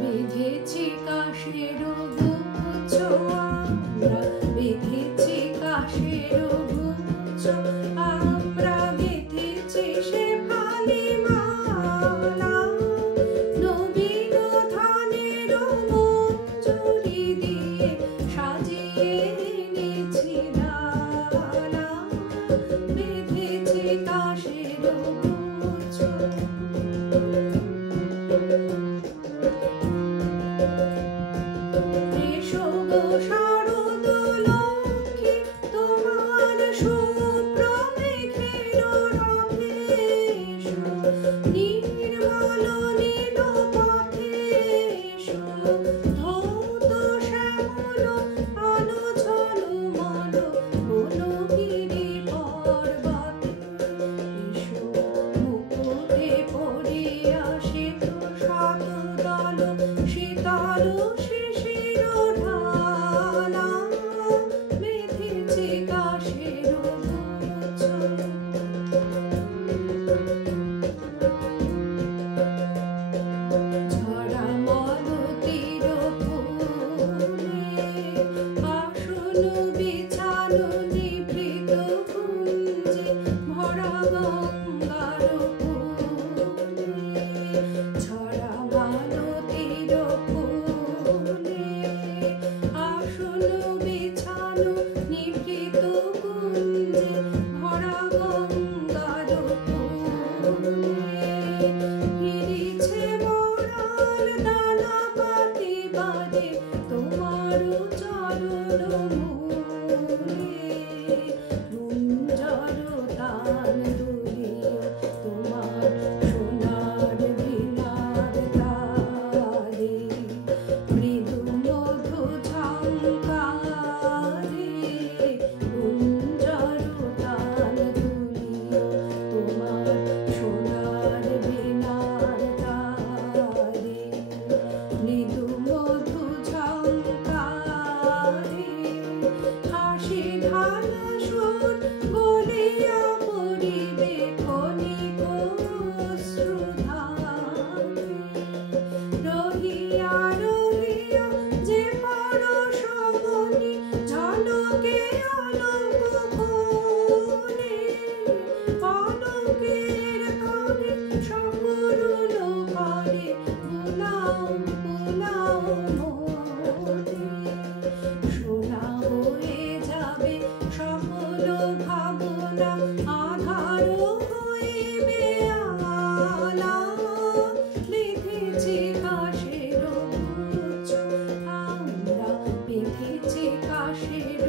বেঁধেছি কাশের গুচ্ছ আমরা, বেঁধেছি কাশের গুচ্ছ আমরা, বেঁধেছি শেফালি মালা, নবীন ধানের মঞ্জরি দিয়ে সাজিয়ে এনেছি ডালা, বেঁধেছি কাশের গুচ্ছ। এসো গো শারদ লক্ষ্মী, তোমার শুভ্র মেঘের রথে এসো, নির্মল নীল পথে এসো, ধৌত শ্যামল আলো ঝলমল বনগিরি পর্বতে এসো, মুকুটে পড়িয়া শ্বেত শতদল শীতল শিশির ঢালা, বেঁধেছি কাশের গুচ্ছ। ঝরা মালতীর ফুলে আসন বিছানো নিভৃত কুঞ্জে ভরা গঙ্গার কূলে, ঝরা মালতীর ফুলে আসন বিছানো নিভৃত কুঞ্জে ভরা গঙ্গার কূলে, ফিরিছে মরাল ডানা পাতি বাজে তোমার চরণ মূলে, গুঞ্জর তান দুলিয়ে তোমার সোনার বীণার তালে, মৃদু মধু ঝঙ্কারে গুঞ্জর তান দুলিয়ে তোমার সোনার বীণার তালে, মৃদু মধু ঝঙ্কারে হাসি ঢালা সুর বলিয়া পড়িবে ক্ষণিক অশ্রুধারে, রহিয়া রহিয়া যে পরশমণি ঝলকে আলোক কোণে, আলোকের তরে সকরুণ করে বুলাও বুলাও মোরে, সোনা হয়ে যাবে সকল ভাবনা আধার হইবে আলা, বেঁধেছি কাশের গুচ্ছ আমরা, বেঁধেছি কাশের